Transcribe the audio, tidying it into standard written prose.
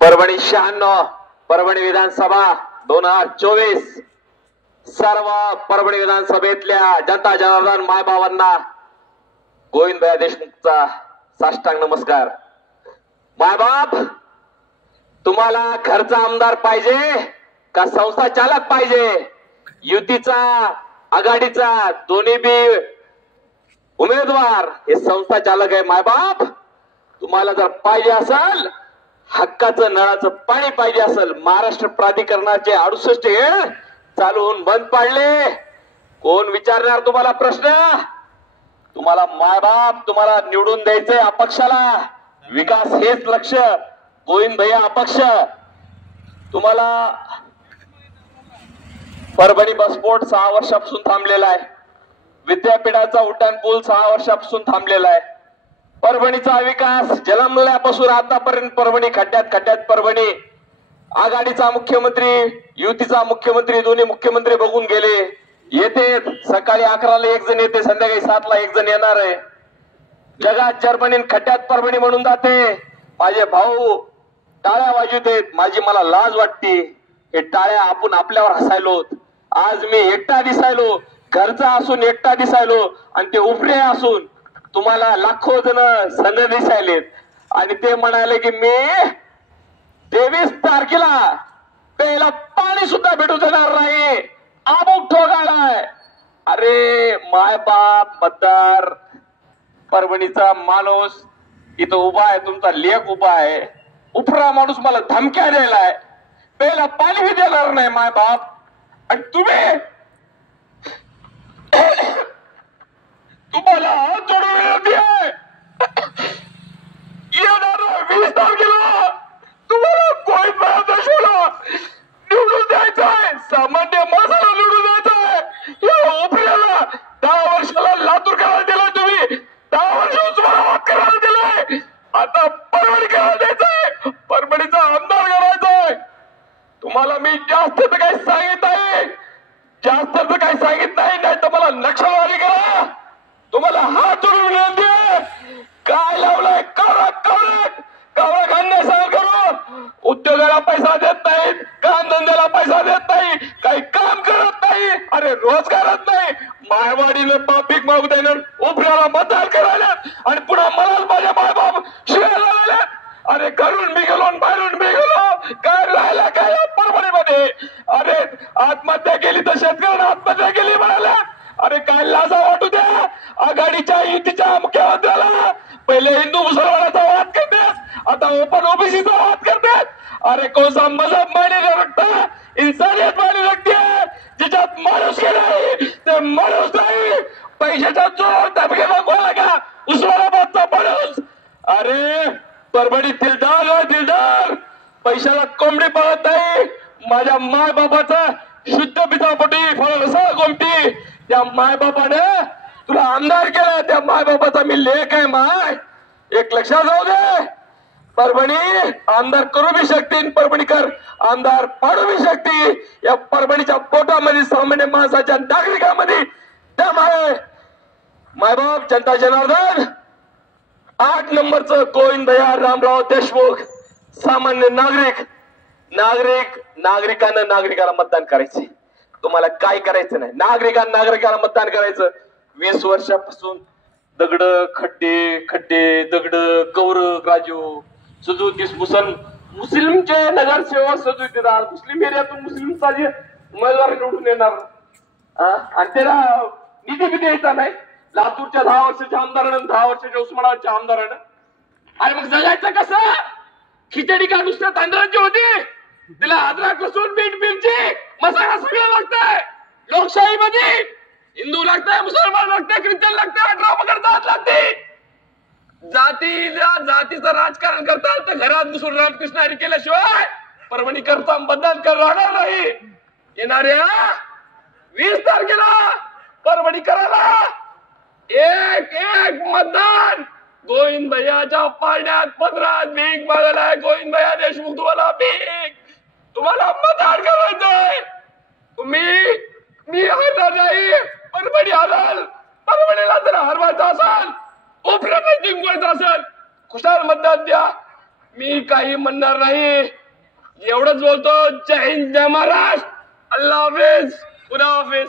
परभणी 96 परभणी विधानसभा 2024 सर्व परभणी विधानसभेतल्या जनता जनार्दन मायबाबांना गोविंदभाई देशमुखचा साष्टांग नमस्कार। मायबाप, तुम्हाला घरचा आमदार पाहिजे का संस्था चालक पाहिजे? युतीचा आघाडीचा दोन्ही बी उमेदवार हे संस्था चालक आहे। मायबाप, तुम्हाला जर पाहिजे असेल हक्काचं नळाचं पाणी पाहिजे असेल, महाराष्ट्र प्राधिकरणाचे 68 हेड चालू होऊन बंद पाडले, कोण विचारणार तुम्हाला प्रश्न? तुम्हाला मायबाप, तुम्हाला निवडून द्यायचंय अपक्षाला, विकास हेच लक्ष, गोविंद भैया अपक्ष। तुम्हाला परभणी बसपोर्ट 6 वर्षापासून थांबलेला आहे, विद्यापीठाचा उड्डाणपूल 6 वर्षापासून थांबलेला आहे। परभणीचा विकास जन्मल्यापासून आतापर्यंत परभणी खड्ड्यात परभणी। आघाडीचा मुख्यमंत्री, युतीचा मुख्यमंत्री, दोन्ही मुख्यमंत्री बघून गेले, येते सकाळी 11ला एक जण येते, संध्याकाळी 7ला एक जण येणार आहे। जगात जर्मनी खड्ड्यात परभणी म्हणून जाते। माझे भाऊ टाळ्या वाजवतेत, माझी मला लाज वाटते, हे टाळ्या आपण आपल्यावर हसायलो। आज मी एकटा दिसायलो, घरचा असून एकटा दिसायलो, आणि ते उपरे असून तुम्हाला लाखो जण संघ दिसायलेत, आणि ते म्हणाले की मी 23 तारखेला प्यायला पाणी सुद्धा भेटू देणार नाही, अमुक ठोकाळाय। अरे माय बाप मतदार, परभणीचा माणूस इथं उभा आहे, तुमचा लेख उभा आहे, उपरा माणूस मला धमक्या द्यायलाय, प्यायला पाणी भी देणार नाही माय बाप, आणि तुम्ही तुम्हाला जोडून विनंती आहे, येणार 20 तारखेला तुम्हाला गोविंदभाई देशमुखला निवडून द्यायचं आहे, सामान्य माणसाला निवडून द्यायचं आहे। या उपऱ्याला 10 वर्षाला लातूर करायला दिलाय तुम्ही, 10 वर्ष उस्मानाबाद करायला दिलाय, आता परभणी करायला द्यायचंय, परभणीचा आमदार करायचंय। तुम्हाला मी जास्त तर काही सांगित नाही, जास्त तर काही सांगित नाही तर मला नक्षलवादी करा। तुम्हाला हात जोडून विनंती आहे, काय लावलाय कावळा खांदे सहन करून, उद्योगाला पैसा देत नाहीत, काम धंद्याला पैसा देत नाही, काही काम करत नाही, अरे रोजगारच नाही, मायवाडीने भीक मागू देणार, उपऱ्याला मतदान करायला, आणि पुन्हा मलाच माझ्या मायबाप शिवायला लागले। अरे घरून मी गेलो, बाहेरून मी गेलो, काय राहिला काय परभणीमध्ये? अरे आत्महत्या केली तर शेतकऱ्यांना आत्महत्या केली म्हणाल्या, अरे काय लाजा वाटू द्या। आघाडीच्या युतीच्या मुख्यमंत्र्याला पहिले हिंदू मुसलमानाचा वाद करतात, आता ओपन ओबीसीचा वाद करतात। अरे कोणता मजहब मायने रखता, इंसानियत मायने रखती है, जिच्यात माणूस नाही ते माणूस नाही, पैशाचा जोर धमके मागवा का उस्मानाबादचा माणूस। अरे परभणी दिलदार, पैशाला कोंबडी पळत नाही, माझ्या माय बाबाचा शुद्ध पितापटी फळ रसा गोमटी, त्या माय बाबाने तुला आमदार केला, त्या माय बाबाचा मी लेख आहे। माय एक लक्षात जाऊ दे, परभणी आमदार करू बी शकते, परभणीकर आमदार पाडू बी शकते। या परभणीच्या पोटामध्ये सामान्य माणसाच्या नागरिकांमध्ये दम आहे। मायबाप जनता जनार्दन 8 नंबरचं गोविंद भैया रामराव देशमुख, सामान्य नागरिकांना नागरिकाला मतदान करायचे। तुम्हाला काय करायचं नाही, नागरिकांना मतदान करायचं। 20 वर्षापासून दगड खड्डे दगड गौरव राजू सदुतीस मुस्लिमचे नगरसेवक 37 मुस्लिम एरियातून मुस्लिमचा उमेदवार निवडून येणार, आणि त्याला निधी बी द्यायचा नाही। लातूरच्या 10 वर्षाच्या आमदारानं, 10 वर्षाच्या उस्मानाबादच्या आमदारानं, अरे मग जगायचं कसं? खिचडी का नुसत्या तांदळाची होती, तिला अद्रक लसूण मीठ मिरची मसाला सगळं लागतंय। लोकशाहीमध्ये हिंदू लागतंय, मुसलमान लागतंय, ख्रिश्चन लागतंय, 18 पकडतात लागते। जातीचं राजकारण करतात तर घरात बसून रामकृष्ण हरी केल्याशिवाय परभणी करता मतदान राहणार नाही। येणाऱ्या 20 तारखेला परभणी करायला एक मतदान गोविंद भैयाच्या पाळण्यात 15 भीक मागायला गोविंद भैया देशमुख तुम्हाला भीक, तुम्हाला मतदान करायचंय। मी हरणार नाही, परभणी हरल। परभणीला जर हरवायचं असेल, उपऱ्याला जिंकवायचं असेल, खुशाल मतदान द्या। मी काही म्हणणार नाही, एवढंच बोलतो. जय हिंद, जय महाराष्ट्र, अल्लाह हाफिज, खुदा हाफिज.